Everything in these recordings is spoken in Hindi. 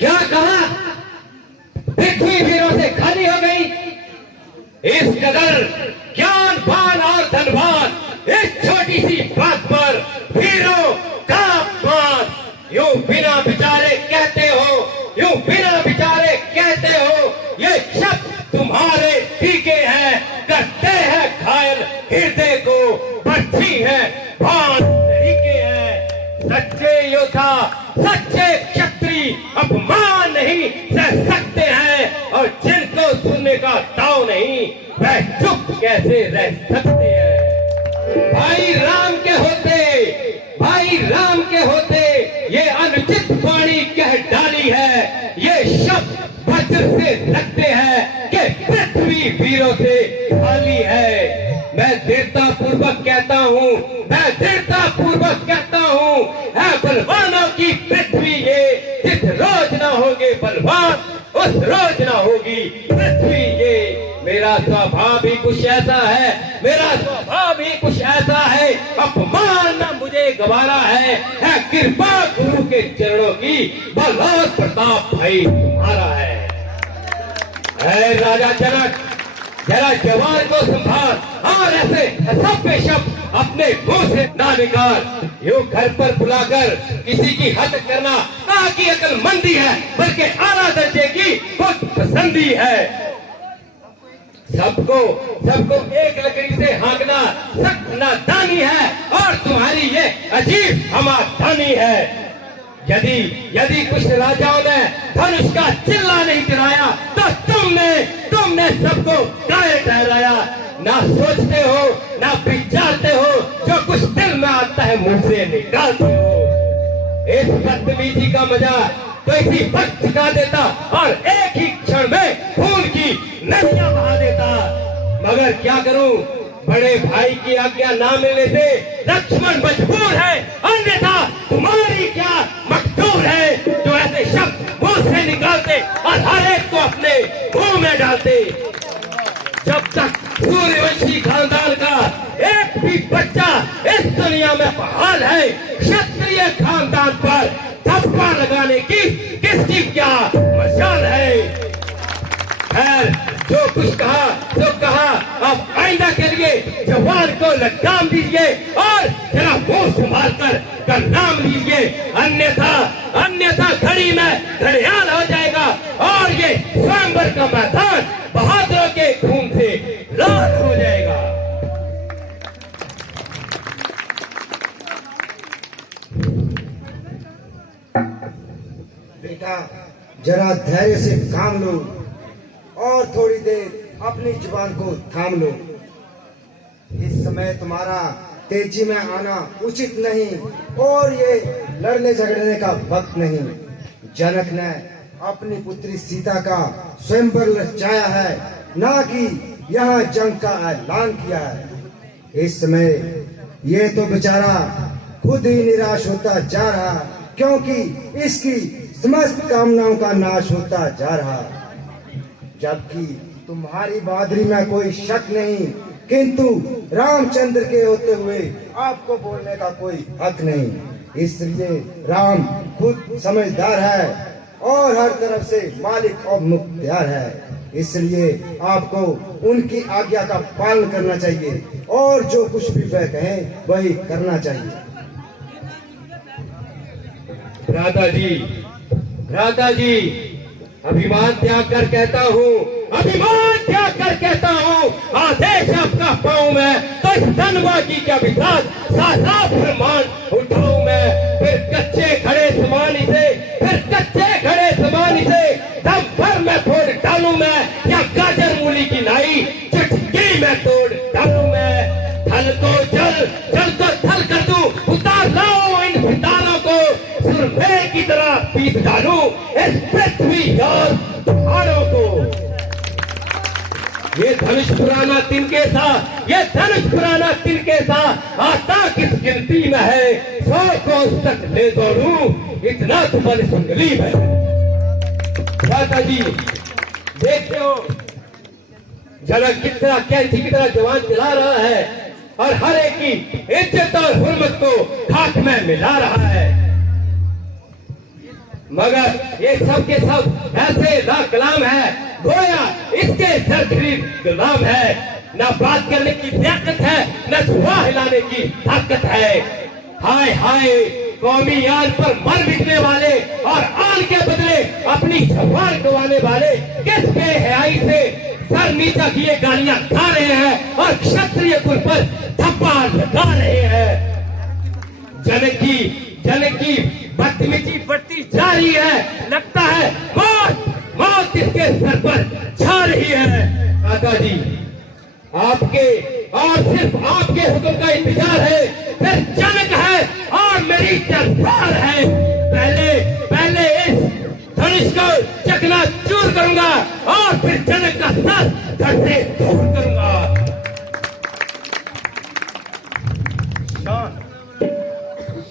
क्या कहा? पृथ्वी वीरों से खाली हो गई। इस कदर ज्ञानवान और धनवान इस छोटी सी बात पर वीरों का अपमान। यूं बिना विचारे कहते हो, यूं बिना विचारे कहते हो, ये शब्द तुम्हारे टीके हैं, करते हैं घायल हृदय को, बढ़ती है भान तरीके हैं। सच्चे योद्धा, सच्चे क्षत्रिय अपमान नहीं सह सकते हैं, और जिनको सुनने का ताव नहीं वह चुप कैसे रह सकते हैं। भाई राम के होते, भाई राम के होते ये अनुचित वाणी कह डाली है। ये शब्द वज्र से लगते हैं कि पृथ्वी वीरों से खाली है। मैं दृढ़ता पूर्वक कहता हूँ, मैं दृढ़ता पूर्वक कहता हूँ, है बलवानों की पृथ्वी ये। जिस रोज ना होगे बलवान उस रोज ना होगी पृथ्वी ये। मेरा स्वभाव ही कुछ ऐसा है, मेरा स्वभाव ही कुछ ऐसा है, अपमान न मुझे गवारा है कृपा गुरु के चरणों की, बल और प्रताप भाई तुम्हारा है। राजा जनक, जरा जवान को संभाल और ऐसे असभ्य शब्द अपने मुंह से ना निकाल। यूं घर पर बुलाकर किसी की हद करना ना की अक्लमंदी है, बल्कि आला दर्जे की खुद पसंदी है। सबको सबको एक लकड़ी से हाँकना सख्त नादानी है, और तुम्हारी ये अजीब हमादानी है। यदि यदि कुछ राजाओं ने धनुष का चिल्ला नहीं गिराया तो तुमने सबको कायर ठहराया। ना सोचते हो ना विचारते हो, जो कुछ दिल में आता है मुंह से निकालते हो। इस बदतमीजी का मजा तो इसी वक्त चुका देता और एक ही क्षण में खून की नदियां बहा देता। मगर क्या करूं, बड़े भाई की आज्ञा ना मिलने से लक्ष्मण मजबूर है, अन्यथा तुम्हारी क्या मकदूर है जो ऐसे शब्द मुंह से निकालते और हर एक को अपने मुंह में डालते। जब तक सूर्यवंशी खानदान का एक भी बच्चा इस दुनिया में बहाल है, क्षत्रिय खानदान पर धब्बा लगाने की किसकी क्या मजाल है। खैर, जो कुछ कहा जो कहा, अब आइंदा के लिए जवान को लगाम दीजिए और जरा मुंह संभाल कर नाम लीजिए, अन्यथा घड़ी में घड़ियाल हो जाएगा और ये स्वयंवर का मैदान बहादुरों के खून से लाल हो जाएगा। बेटा, जरा धैर्य से काम लो और थोड़ी देर अपनी जुबान को थाम लो। इस समय तुम्हारा तेजी में आना उचित नहीं और ये लड़ने झगड़ने का वक्त नहीं। जनक ने अपनी पुत्री सीता का स्वयंवर रचाया है, ना कि यहाँ जंग का ऐलान किया है। इस समय ये तो बेचारा खुद ही निराश होता जा रहा, क्योंकि इसकी समस्त कामनाओं का नाश होता जा रहा। जबकि तुम्हारी बहादुरी में कोई शक नहीं, किंतु रामचंद्र के होते हुए आपको बोलने का कोई हक नहीं। इसलिए राम खुद समझदार है और हर तरफ से मालिक और मुख्तियार है। इसलिए आपको उनकी आज्ञा का पालन करना चाहिए और जो कुछ भी वह कहें वही करना चाहिए। भ्राता जी, अभिमान त्याग कर कहता हूँ, अभिमान त्याग कर कहता हूँ, आदेश आपका पाऊं मैं तो इस धनवा की क्या विशाल सारा ब्रह्मांड उठाऊं मैं। फिर कच्चे खड़े समानी से, फिर कच्चे खड़े समानी से दम भर मैं फोड़ डालूं मैं, या गाजर मूली की नाई चुटकी में तोड़ डालूं मैं। थल को जल, जल को थल कर दूं, उतार लाओ इन सितारों को, सुरमे की तरह पीस डालूं इस पृथ्वी और पहाड़ों को। ये धनुष पुराना तिनके सा, ये धनुष पुराना तिनके सा, आता किस गिनती में है, 100 कोस तक ले दौड़ूं इतना तो बल सुंगली में। भ्राता जी, देखते हो जनक कितना कैंची की तरह जवान चला रहा है और हर एक की इज्जत और हुर्मत को खाक में मिला रहा है। मगर ये सब के सब ऐसे लाकलाम है, गोया इसके जरखरी गुलाम है। न बात करने की ताकत है, न जुआ हिलाने की ताकत है। हाय हाय, कौमी यार पर मर मिटने वाले और आन के बदले अपनी जबान गंवाने वाले किस बेहयाई से सर नीचा किए गालियां खा रहे हैं और क्षत्रिय कुल पर थप्पा लगा रहे हैं। जनक की बदतमीजी बढ़ती जा रही है। लगता है मौत इसके सर पर छा रही है। काका जी, आपके और सिर्फ आपके हुक्म का इंतजार है, फिर जनक है और मेरी तलवार है। पहले इस धनुष को चकनाचूर करूंगा और फिर जनक का सर धड़ से दूर करूंगा।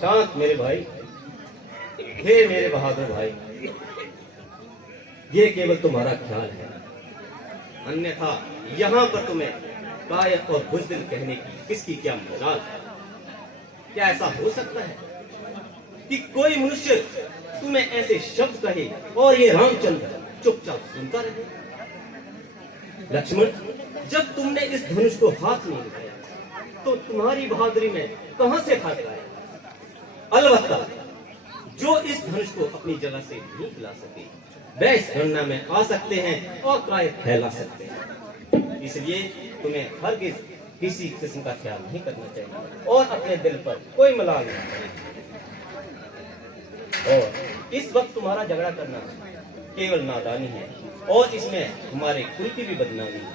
शांत मेरे भाई, हे मेरे बहादुर भाई, ये केवल तुम्हारा ख्याल है, अन्यथा यहाँ पर तुम्हें कायर और बुज़दिल कहने की किसकी क्या मजाल है। क्या ऐसा हो सकता है कि कोई मनुष्य तुम्हें ऐसे शब्द कहे और ये रामचंद्र चुपचाप सुनता रहे? लक्ष्मण, जब तुमने इस धनुष को हाथ में लगाया तो तुम्हारी बहादुरी में कहां से खाक आया? अलबत्ता जो इस धनुष को अपनी जगह से नहीं हिला सके, वह इस गणना में आ सकते हैं और कायर फैला सकते हैं। इसलिए तुम्हें हरगिज किसी किस्म का ख्याल नहीं करना चाहिए और अपने दिल पर कोई मलाल नहीं करना। और इस वक्त तुम्हारा झगड़ा करना केवल नादानी है और इसमें हमारे कुल की भी बदनामी है।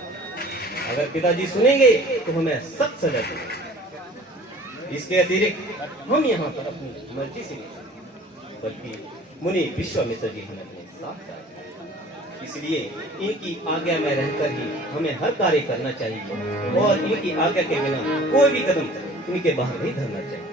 अगर पिताजी सुनेंगे तो हमें सख्त सजा देंगे। इसके अतिरिक्त हम यहाँ पर अपनी मर्जी से नहीं, बल्कि मुनि विश्वामित्र जी हमें अपने साथ आए। इसलिए इनकी आज्ञा में रहकर ही हमें हर कार्य करना चाहिए और इनकी आज्ञा के बिना कोई भी कदम इनके बाहर नहीं धरना चाहिए।